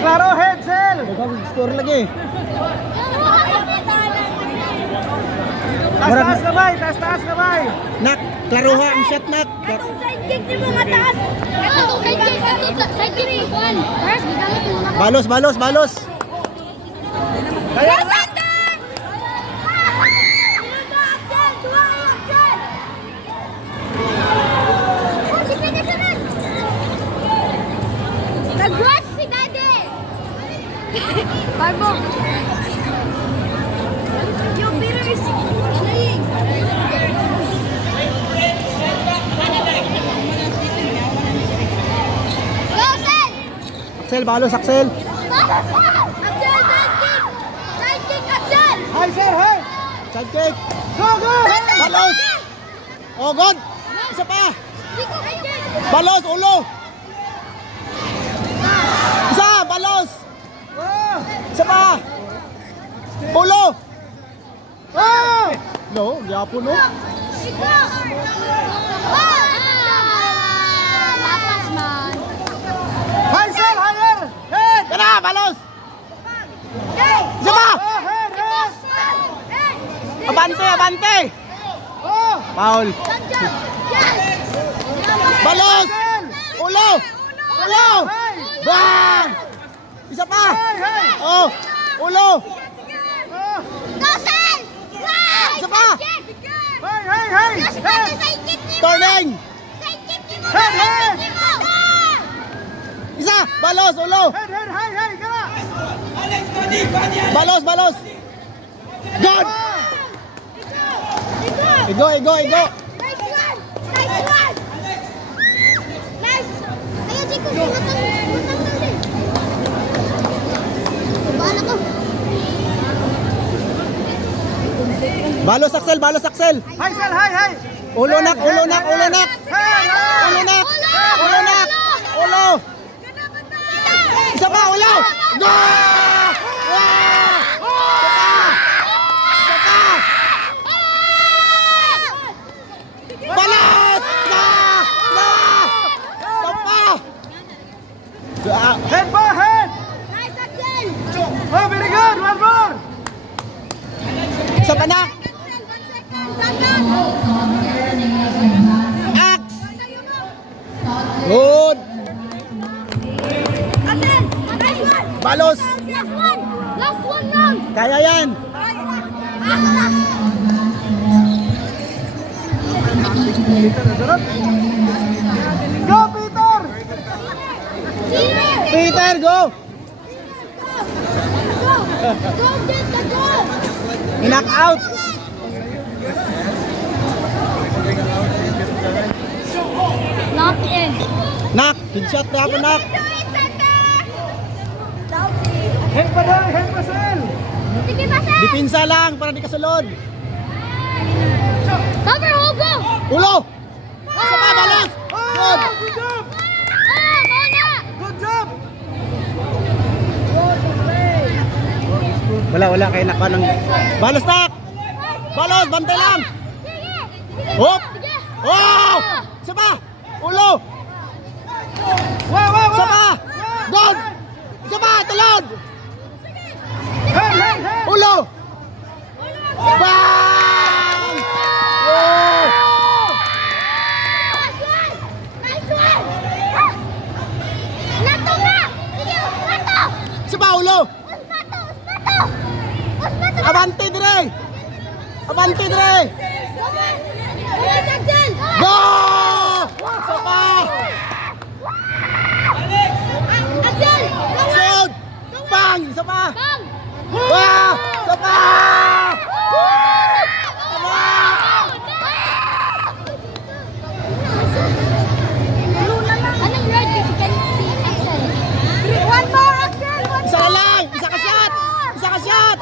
Klaro, Hedsel! Score lagi. Taas-taas kamay, taas-taas kamay! Nak, klaruha ang shot nak. Katong sidekick ni mga taas. Katong sidekick ni Juan. First, gigamit mo mga Balos, balos, balos. Kaya na! Nag-rush si Daddy! Barbo! Yung mirror is playing. Go, Sel! Axel, balos, Axel. Axel, sidekick! Sidekick, Axel! Hi, sir, hi! Sidekick. Go, go! Balos. Oh, God. Isa pa. Rico, sidekick! Balos, ulo. Isa, balos. Oh! Isa pa. Ulo. Oh! No, giapo no. Rico! Lapas man! Hi, sir, higher! Head! Tara, balos. Hey! Isa pa. Oh, head, head! Abante, abante. Oh! Foul. Yes! Balos. Ulo. Ulo. Bang. Isa pa. Hi, hi! Oh, ulo. Oh! Dosen! Isa pa. Hi, hi, hi! Head! Turning. Head, head! Isa, balos, ulo. Head, head, hi, hi! Kara! Balos, balos. Good. Igo, igo, igo. Nice one! Nice one! Nice! Ayo, Chico! Matang din! Bahala ko! Balos, Axel, balos, Axel. Hi, sir, hi, hi! Ulo nak, ulo nak, ulo nak. Head, Ulo nak. Ulo nak. Ulo. Isa pa, ulo. Go! Isa pa. Balos! Na! Na! Isa pa. Ah, Head ba, head! Nice, Axel! Oh, very good! One more! Isa pa nak. Axel, 1 second! Tandaan! Ax. Good. Axel! Nice one! Balos. Last one! Last one lang! Kaya yan. Go, Peter! Peter, go. Go! Go, get the goal! Knock out. Lock in! Nak, headshot na ako nak. Head pa daw, head pa, sir! Sige pa, Sel! Dipinsa lang para di kasulod. Cover, Hugo! Ulo. Isa pa, balos. Good. Oh, good job! Ah, Mona! Good job! Wala kayo nakuha ng balos nak. Balos, bantay lang. Sige! Hop. Sige! Oh! Isa pa. Ulo. Wow, wow, Isa wow! pa. Good. Isa pa, tulod. Head, head, head! Ulo. Bang! Oh! Nice one! Nice one! Ah! Nato nga! Sige, Nato! Isa pa, ulo. Nato! Nato! Nato! Abante dire. Abante dire. Sige, Jackson! Go! Isa pa. Jackson! Shoot. Bang! Isa pa. Bang! Wah! Isa pa. Anong red kasi si Axel? One more, Axel! Isa ka lang. Isa ka shot. Isa ka shot.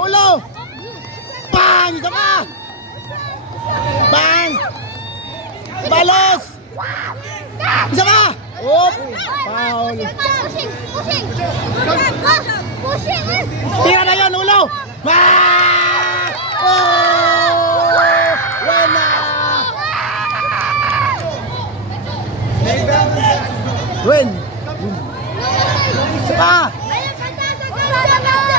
Ulo. Bang! Isa pa. Bang! Balos. Isa pa. Oh, foul. Pushing! Pushing! Pushing! Tira na yan, ulo. Bang! Oh! Wala! Win. Pa! Ayun, kanta sa kanta.